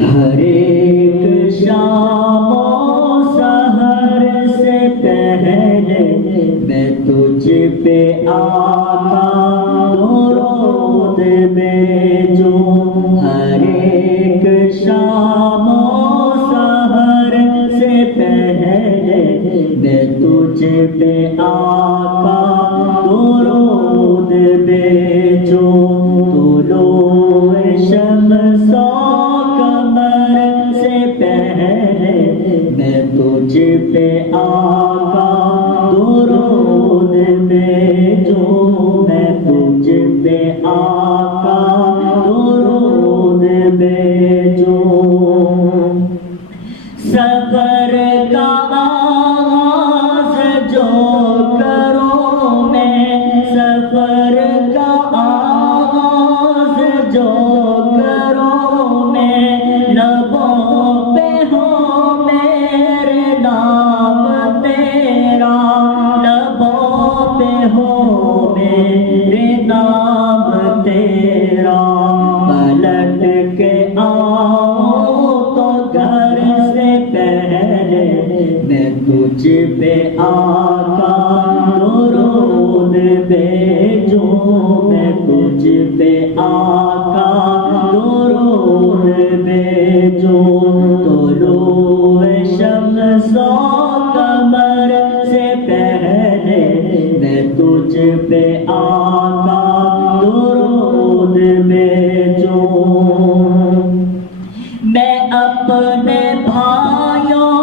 ہر ایک شام و سحر سے پہلے میں تجھ پہ آقا درود بھیجوں. ہر ایک شام و سحر سے پہلے میں تجھ پہ آقا درود بھیجوں. طلوع شمس و قمر سے پہلے میں تجھ پہ آقا درود بھیجوں. میں تجھ پہ آقا درود بھیجوں. سفر کا آغاز جو کروں میں، سفر کا آغاز جو کروں میں، لبوں پہ ہو میرے نام تیرا، لبوں پہ ہو میرے نام تیرا. پلٹ کے آؤں تو گھر سے پہلے میں تجھ پہ آقا درود بھیجوں. میں تجھ پہ آقا درود بھیجوں. طلوع شمس و قمر سے پہلے میں تجھ پہ آقا درود بھیجوں. میں اپنے بھائیوں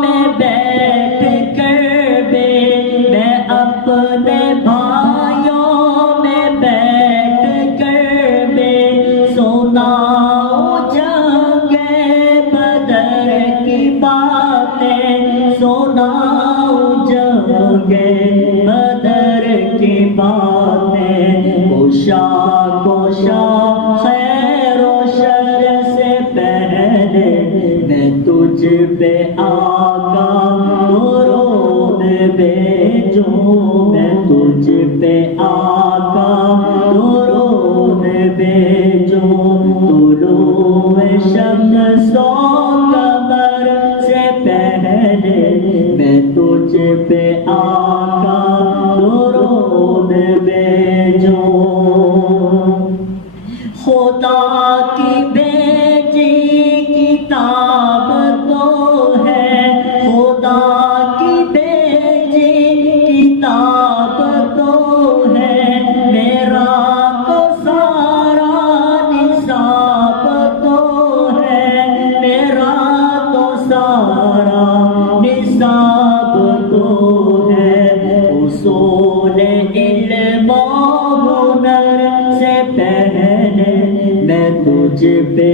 میں بیٹھ کر میں اپنے بھائیوں میں بیٹھ کر سناؤں جنگ بدر کی باتیں، سناؤں جنگ بدر کی باتیں. کوشا خیر و شر سے پہلے میں تجھ پہ آقا درود بھیجوں. میں تجھ پہ آقا درود بھیجوں. طلوع شمس و قمر سے پہلے میں تجھ پہ آقا درود بھیجوں. خدا کی بھیجی کتاب تو ہے، خدا کی بھیجی کتاب تو ہے. میرا تو سارا نصاب تو ہے، میرا تو سارا نصاب تو ہے. اصول علم و ہنر سے پہلے میں تجھ پہ